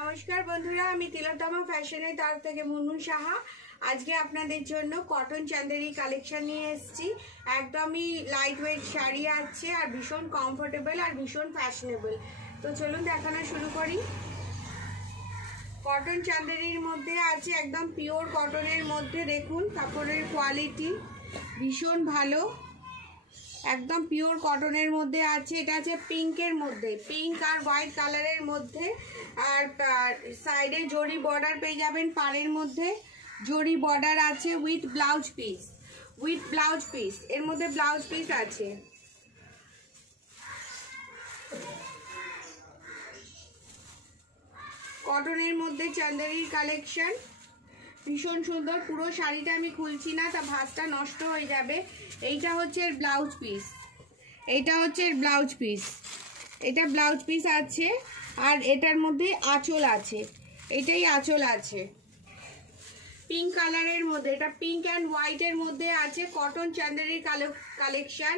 নমস্কার বন্ধুরা, আমি তিলোত্তমা ফ্যাশনের তরফ থেকে মুনমুন সাহা। আজকে আপনাদের জন্য কটন চান্দেরি কালেকশন নিয়ে এসেছি। একদমই লাইট ওয়েট শাড়ি আছে আর ভীষণ কমফোর্টেবল আর ভীষণ ফ্যাশনেবল। তো চলুন দেখানো শুরু করি। কটন চান্দেরির মধ্যে আছে একদম পিওর কটনের মধ্যে, দেখুন কাপড়ের কোয়ালিটি ভীষণ ভালো, একদম পিওর কটনের মধ্যে আছে। এটা আছে পিঙ্কের মধ্যে, পিঙ্ক আর হোয়াইট কালারের মধ্যে, আর সাইডে জরি বর্ডার পেয়ে যাবেন। পাড়ের মধ্যে জরি বর্ডার আছে উইথ ব্লাউজ পিস, এর মধ্যে ব্লাউজ পিস আছে। কটনের মধ্যে চান্দেরির কালেকশন ভীষণ সুন্দর। পুরো শাড়িটা আমি খুলছি না, তা ভাঁজটা নষ্ট হয়ে যাবে। এইটা হচ্ছে এর ব্লাউজ পিস, এটা ব্লাউজ পিস আছে। আর এটার মধ্যে আঁচল আছে, এটাই আঁচল আছে পিঙ্ক কালারের মধ্যে। এটা পিঙ্ক অ্যান্ড হোয়াইটের মধ্যে আছে। কটন চান্দেরির কালেকশন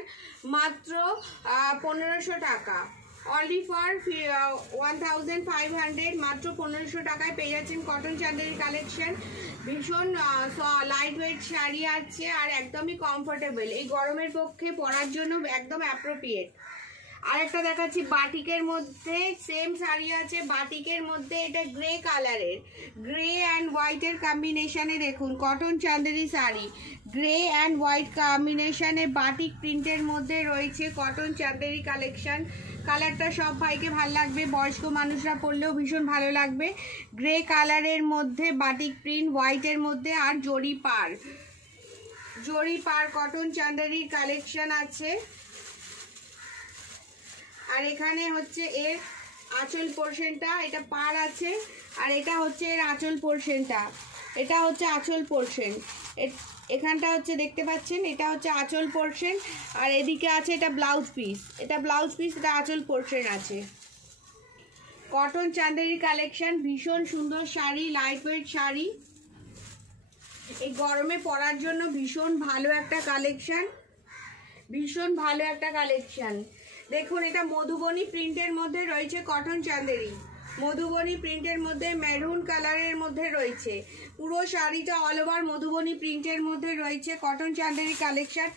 মাত্র 1500 টাকা, অনলি ফর 1500, মাত্র 1500 টাকায় পেয়ে যাচ্ছেন কটন চান্দেরির কালেকশন। ভীষণ লাইট ওয়েট শাড়ি আছে আর একদমই কমফোর্টেবল, এই গরমের পক্ষে পরার জন্য একদম অ্যাপ্রোপ্রিয়েট। আরেকটা দেখাচ্ছি বাটিকের মধ্যে, সেম শাড়ি আছে বাটিকের মধ্যে। এটা গ্রে কালারের, গ্রে অ্যান্ড হোয়াইটের কম্বিনেশনে, দেখুন cotton Chanderi sari grey and white কম্বিনেশনে বাটিক প্রিন্টের মধ্যে রয়েছে কটন চান্দেরি কালেকশন। কালারটা সব ভাইকে ভালো লাগবে, বয়স্ক মানুষরা পরলেও ভীষণ ভালো লাগবে। গ্রে কালারের মধ্যে বাটিক প্রিন্ট, হোয়াইটের মধ্যে আর জরি পার কটন চান্দেরির কালেকশন আছে। আর এখানে হচ্ছে এর আঁচল পোর্শনটা, এটা পার আছে আর এটা হচ্ছে এর আঁচল পোর্শনটা, এটা হচ্ছে আঁচল পোর্শন। এখানটা হচ্ছে দেখতে পাচ্ছেন, এটা হচ্ছে আঁচল পোর্শন। আর এদিকে আছে এটা ব্লাউজ পিস, এটা আঁচল পোর্শন আছে। কটন চান্দেরির কালেকশন ভীষণ সুন্দর শাড়ি, লাইট ওয়েট শাড়ি, এই গরমে পরার জন্য ভীষণ ভালো একটা কালেকশন। দেখুন এটা মধুবনী প্রিন্টের মধ্যে রয়েছে কটন চান্দেরি, মধুবনী প্রিন্টের মধ্যে মেরুন কালারের মধ্যে রয়েছে। পুরো শাড়িটা অল ওভার মধুবনী প্রিন্টের মধ্যে রয়েছে কটন চান্দেরি কালেকশন।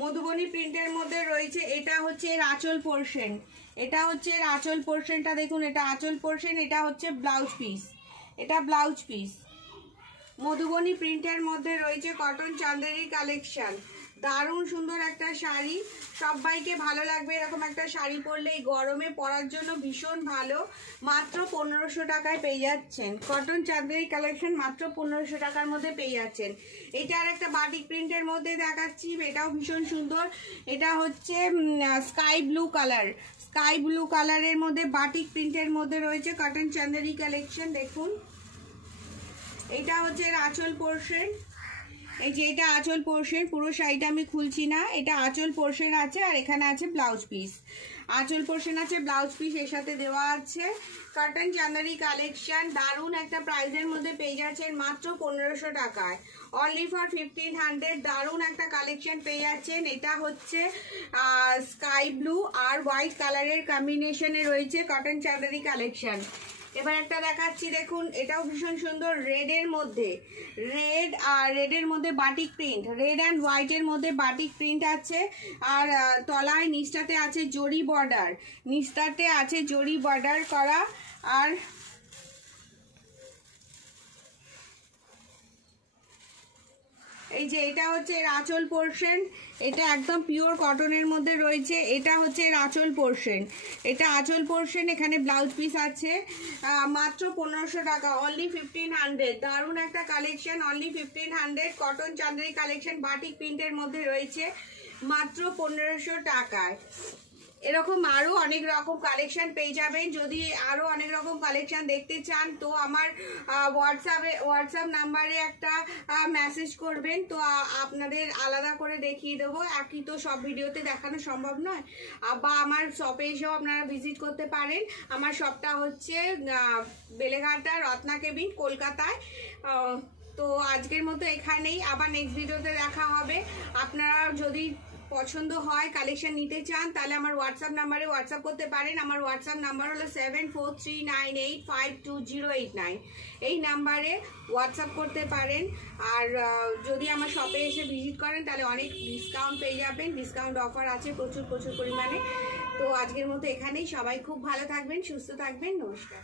মধুবনী প্রিন্টের মধ্যে রয়েছে। এটা হচ্ছে এর আঁচল পোর্শনটা, দেখুন এটা আঁচল পোর্শন, এটা হচ্ছে ব্লাউজ পিস। মধুবনী প্রিন্টের মধ্যে রয়েছে কটন চান্দেরি কালেকশন। দারুণ সুন্দর একটা শাড়ি, সবাইকে ভালো লাগবে। এরকম একটা শাড়ি পরলে এই গরমে পরার জন্য ভীষণ ভালো। মাত্র 1500 টাকায় পেয়ে যাচ্ছেন কটন চান্দেরি কালেকশন, মাত্র 1500 টাকার মধ্যে পেয়ে যাচ্ছেন। এটা আর একটা বাটিক প্রিন্টের মধ্যে দেখাচ্ছি, এটাও ভীষণ সুন্দর। এটা হচ্ছে স্কাই ব্লু কালারের মধ্যে বাটিক প্রিন্টের মধ্যে রয়েছে কটন চান্দেরি কালেকশন। দেখুন এটা হচ্ছে আঁচল পোর্শন, এই যে এটা আঁচল পোর্শন। পুরো শাড়িটা আমি খুলছি না, এটা আঁচল পোর্শন আছে আর এখানে আছে ব্লাউজ পিস। আঁচল পোর্শন আছে, ব্লাউজ পিস এর সাথে দেওয়া আছে। কটন চান্দেরি কালেকশন দারুণ একটা প্রাইসের মধ্যে পেয়ে যাচ্ছেন মাত্র 1500 টাকায়, অনলি ফর 1500। দারুণ একটা কালেকশন পেয়ে যাচ্ছেন। এটা হচ্ছে স্কাই ব্লু আর হোয়াইট কালারের কম্বিনেশনে রয়েছে কটন চান্দেরি কালেকশন। এবার একটা দেখাচ্ছি, দেখুন এটাও ভীষণ সুন্দর, রেডের মধ্যে বাটিক প্রিন্ট, রেড অ্যান্ড হোয়াইটের মধ্যে বাটিক প্রিন্ট আছে। আর তলায় নিচটাতে আছে জরি বর্ডার করা। আর এই যে এটা হচ্ছে এর আঁচল পোর্শন, এটা একদম পিওর কটনের মধ্যে রয়েছে। এটা হচ্ছে এর আঁচল পোর্শন, এখানে ব্লাউজ পিস আছে। মাত্র 1500 টাকা, অনলি 1500। দারুণ একটা collection, only 1500 cotton Chanderi collection batik প্রিন্টের মধ্যে রয়েছে মাত্র 1500 টাকায়। এরকম আরো অনেক রকম কালেকশন পেয়ে যাবেন। যদি আরো অনেক রকম কালেকশন দেখতে চান তো আমার হোয়াটসঅ্যাপ নাম্বারে একটা মেসেজ করবেন, তো আপনাদের আলাদা করে দেখিয়ে দেবো। একই তো সব ভিডিওতে দেখানো সম্ভব নয়, বা আমার শপে এসেও আপনারা ভিজিট করতে পারেন। আমার শপটা হচ্ছে বেলেঘাটা রত্না কেবিন, কলকাতায়। তো আজকের মতো এখানেই, আবার নেক্সট ভিডিওতে দেখা হবে। আপনারা যদি পছন্দ হয়, কালেকশন নিতে চান, তাহলে আমার হোয়াটসঅ্যাপ নাম্বারে হোয়াটসঅ্যাপ করতে পারেন। আমার হোয়াটসঅ্যাপ নাম্বার হলো 7439852089। এই নাম্বারে হোয়াটসঅ্যাপ করতে পারেন। আর যদি আমার শপে এসে ভিজিট করেন তাহলে অনেক ডিসকাউন্ট পেয়ে যাবেন, ডিসকাউন্ট অফার আছে প্রচুর প্রচুর পরিমাণে। তো আজকের মতো এখানেই, সবাই খুব ভালো থাকবেন, সুস্থ থাকবেন, নমস্কার।